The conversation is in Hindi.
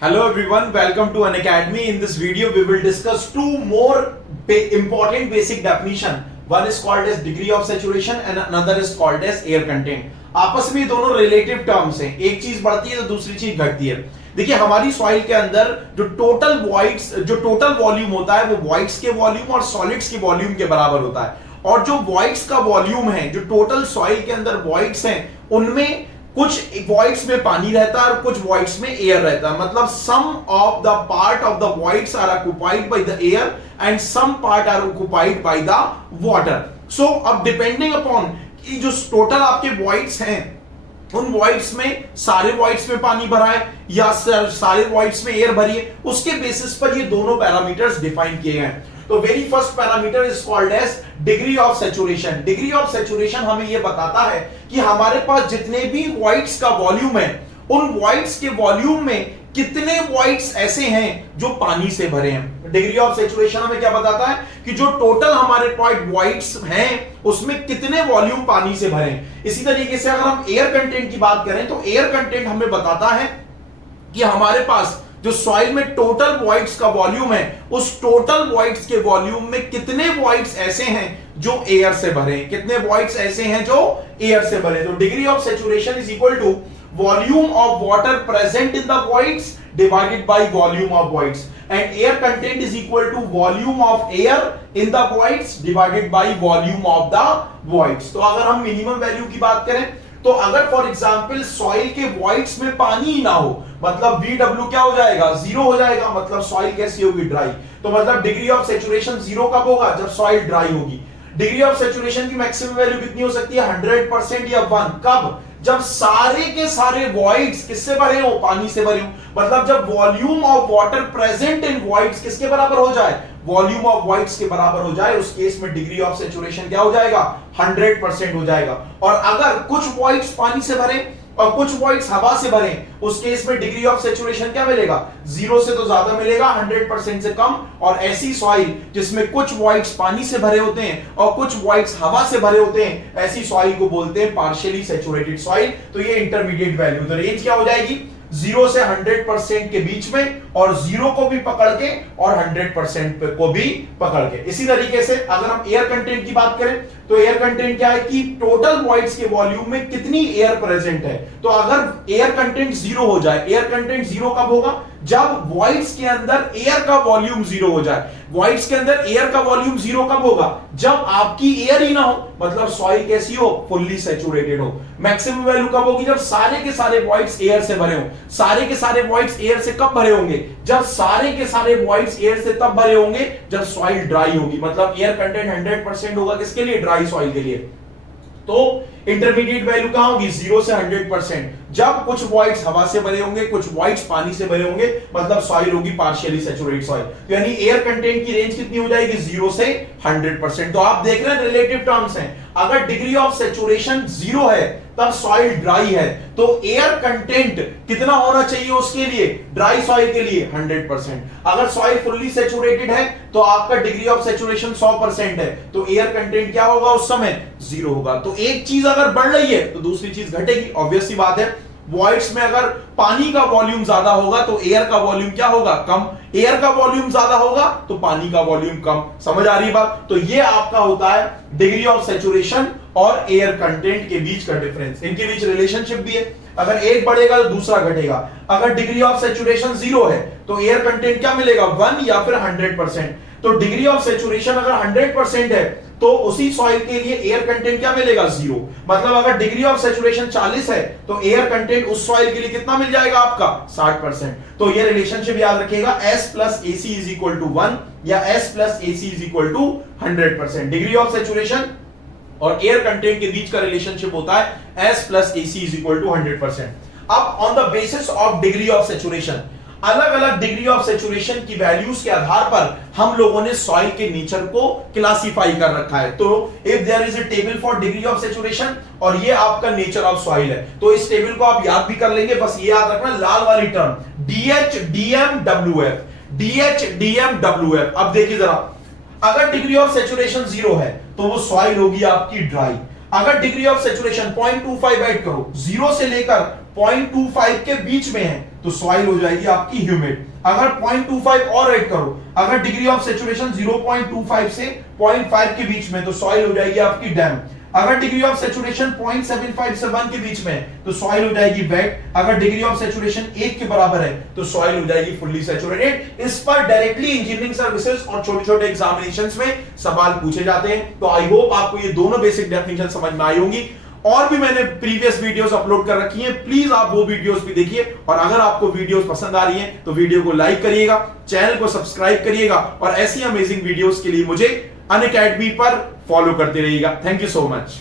Hello everyone, welcome to Unacademy. In this video, we will discuss two more important basic definition. One is called as degree of saturation and another is called as air content. आपस में दोनों रिलेटिव टर्म्स हैं. एक चीज बढ़ती है तो दूसरी चीज घटती है. देखिए हमारी सॉइल के अंदर जो टोटल वॉल्यूम होता है वो वॉइड्स के वॉल्यूम और सॉलिड्स के वॉल्यूम के बराबर होता है. और जो वॉइड्स का वॉल्यूम है, जो टोटल सॉइल के अंदर वॉइड्स हैं, उनमें कुछ वॉइड्स में पानी रहता है और कुछ वॉइड्स में एयर रहता है. मतलब some of the part of the voids are occupied by the air and some part are occupied by the water. So अब डिपेंडिंग अपॉन जो टोटल आपके वॉइड्स हैं, उन वॉइड्स में सारे वॉइड्स में पानी भरा है या सारे वॉइड्स में एयर भरी है, उसके बेसिस पर ये दोनों पैरामीटर्स डिफाइन किए गए हैं. तो very first parameter is called as degree of saturation. Degree of saturation हमें यह बताता है कि हमारे पास जितने भी वॉइड्स का वॉल्यूम है, उन वॉइड्स के वॉल्यूम में कितने वॉइड्स ऐसे हैं जो पानी से भरे हैं. डिग्री ऑफ सैचुरेशन हमें क्या बताता है कि जो टोटल हमारे पास वॉइड्स हैं उसमें कितने वॉल्यूम पानी से भरे हैं. इसी तरीके से अगर हम एयर कंटेंट की बात करें तो एयर कंटेंट हमें बताता है कि हमारे पास जो सॉइल में टोटल वॉइड्स का वॉल्यूम है, उस टोटल वॉइड्स के वॉल्यूम में कितने वॉइड्स ऐसे हैं जो एयर से भरे हैं, कितने वॉइड्स ऐसे हैं जो एयर से भरे. तो degree of saturation is equal to volume of water present in the voids divided by volume of voids, and air content is equal to volume of air in the voids divided by volume of the voids. तो अगर हम मिनिमम वैल्यू की बात करें तो अगर फॉर एग्जांपल सॉइल के वॉइड्स में पानी ही ना हो, मतलब VW क्या हो जाएगा, जीरो हो जाएगा. मतलब सॉइल कैसी होगी, ड्राई. तो मतलब डिग्री ऑफ सैचुरेशन जीरो कब होगा, जब सॉइल ड्राई होगी. डिग्री ऑफ सैचुरेशन की मैक्सिमम वैल्यू कितनी हो सकती है, 100% या 1. कब, जब सारे के सारे वॉइड्स किससे भरे हो, पानी से भरे हो. मतलब जब volume of water present in voids किसके बराबर हो जाए, वॉल्यूम ऑफ वॉइड्स के बराबर हो जाए, उस केस में डिग्री ऑफ सैचुरेशन क्या हो जाएगा, 100% हो जाएगा. और अगर कुछ वॉइड्स पानी से भरे और कुछ वॉइड्स हवा से भरे, उस केस में डिग्री ऑफ सैचुरेशन क्या मिलेगा, जीरो से तो ज्यादा मिलेगा, 100% से कम. और ऐसी सॉइल जिसमें कुछ वॉइड्स पानी से भरे होते हैं और कुछ वॉइड्स हवा से भरे होते हैं, ऐसी सॉइल को बोलते हैं पार्शियली सैचुरेटेड सॉइल. तो ये इंटरमीडिएट वैल्यू, तो रेंज क्या हो जाएगी, 0 से 100% के बीच में, और 0 को भी पकड़ के और 100% को भी पकड़ के. इसी तरीके से अगर हम एयर कंटेंट की बात करें तो एयर कंटेंट क्या है कि टोटल वॉइड्स के वॉल्यूम में कितनी एयर प्रेजेंट है. तो अगर एयर कंटेंट 0 हो जाए, एयर कंटेंट 0 कब होगा, जब वॉइड्स के अंदर एयर का वॉल्यूम 0 हो जाए. वॉइड्स के अंदर एयर का वॉल्यूम 0 कब होगा, जब आपकी एयर ही ना हो, मतलब सॉइल कैसी हो, फुल्ली सैचुरेटेड हो. मैक्सिमम वैल्यू कब होगी, जब सारे के सारे वॉइड्स एयर से भरे हो. सारे के सारे वॉइड्स एयर से कब भरे होंगे, जब सारे के सारे वॉइड्स एयर से तब भरे होंगे जब सॉइल ड्राई होगी. मतलब एयर कंटेंट 100% होगा किसके लिए, ड्राई सॉइल के लिए. तो इंटरमीडिएट वैल्यू कहां होगी, 0 से 100%, जब कुछ वॉइड्स हवा से भरे होंगे, कुछ वॉइड्स पानी से भरे होंगे, मतलब सॉइल होगी पार्शियली सैचुरेटेड सॉइल. तो यानी एयर कंटेंट की रेंज कितनी हो जाएगी, 0 से 100%. तो आप देख रहे हैं रिलेटिव टर्म्स हैं. अगर डिग्री ऑफ सैचुरेशन 0 है तब सॉइल ड्राई है, तो एयर कंटेंट कितना होना चाहिए उसके लिए, ड्राई सॉइल के लिए 100%. अगर सॉइल फुल्ली सैचुरेटेड है तो आपका डिग्री ऑफ सैचुरेशन 100% है, तो एयर कंटेंट क्या होगा उस समय, 0 होगा. तो एक चीज अगर बढ़ रही है तो दूसरी चीज घटेगी, ऑब्वियस सी बात है. वॉइड्स में अगर पानी का वॉल्यूम ज्यादा होगा तो एयर का वॉल्यूम क्या होगा, कम. एयर का वॉल्यूम ज्यादा होगा तो पानी का वॉल्यूम कम. समझ आ रही है बात. तो ये आपका होता है डिग्री ऑफ सैचुरेशन और एयर कंटेंट के बीच का डिफरेंस. इनके बीच रिलेशनशिप भी है, अगर एक बढ़ेगा तो दूसरा घटेगा. अगर डिग्री ऑफ सैचुरेशन 0 है तो एयर कंटेंट क्या मिलेगा, 1 या फिर 100%. तो डिग्री ऑफ सैचुरेशन अगर 100% है तो उसी सॉइल के लिए एयर कंटेंट क्या मिलेगा, 0. मतलब अगर डिग्री ऑफ सैचुरेशन 40 है तो एयर कंटेंट उस सॉइल के लिए कितना मिल जाएगा आपका, 60%. तो ये रिलेशनशिप याद रखिएगा, S plus AC is equal to 1 या S plus AC is equal to 100%. Degree of saturation और एयर कंटेंट के बीच का रिलेशनशिप होता है S plus AC is equal to 100%. अब on the basis of degree of saturation, अलग अलग डिग्री ऑफ सैचुरेशन की वैल्यूज के आधार पर हम लोगों ने सॉइल के नेचर को क्लासिफाई कर रखा है. तो if there is a table for degree of saturation और ये आपका नेचर ऑफ सॉइल है, तो इस टेबल को आप याद भी कर लेंगे. बस ये याद रखना लाल वाली term DH DM WF, DH DM WF. अब देखिए जरा, अगर डिग्री ऑफ सैचुरेशन 0 है तो वो सॉइल होगी आपकी ड्राई. अगर डिग्री ऑफ सैचुरेशन 0.25 ऐड करो, 0 से लेकर 0.25 के बीच में है तो सॉइल हो जाएगी आपकी ह्यूमिड। अगर 0.25 और ऐड करो, अगर डिग्री ऑफ सैचुरेशन 0.25 से 0.5 के बीच में तो सॉइल हो जाएगी आपकी डैम्प। अगर डिग्री ऑफ सैचुरेशन 0.75 से 1 के बीच में है तो सॉइल हो जाएगी वेट। अगर डिग्री ऑफ सैचुरेशन 1 के बराबर है तो सॉइल हो जाएगी फुल्ली सैचुरेटेड। इस पर डायरेक्टली इंजीनियरिंग सर्विसेज और छोटे-छोटे एग्जामिनेशंस में सवाल पूछे जाते हैं। तो आई होप आपको ये दोनों बेसिक डेफिनेशन समझ में आई होंगी। और भी मैंने प्रीवियस वीडियोस अपलोड कर रखी हैं, प्लीज आप वो वीडियोस भी देखिए। और अगर आपको वीडियोस पसंद आ रही हैं तो वीडियो को लाइक करिएगा, चैनल को सब्सक्राइब करिएगा और ऐसी अमेजिंग वीडियोस के लिए मुझे अनअकैडमी पर फॉलो करते रहिएगा। Thank you so much.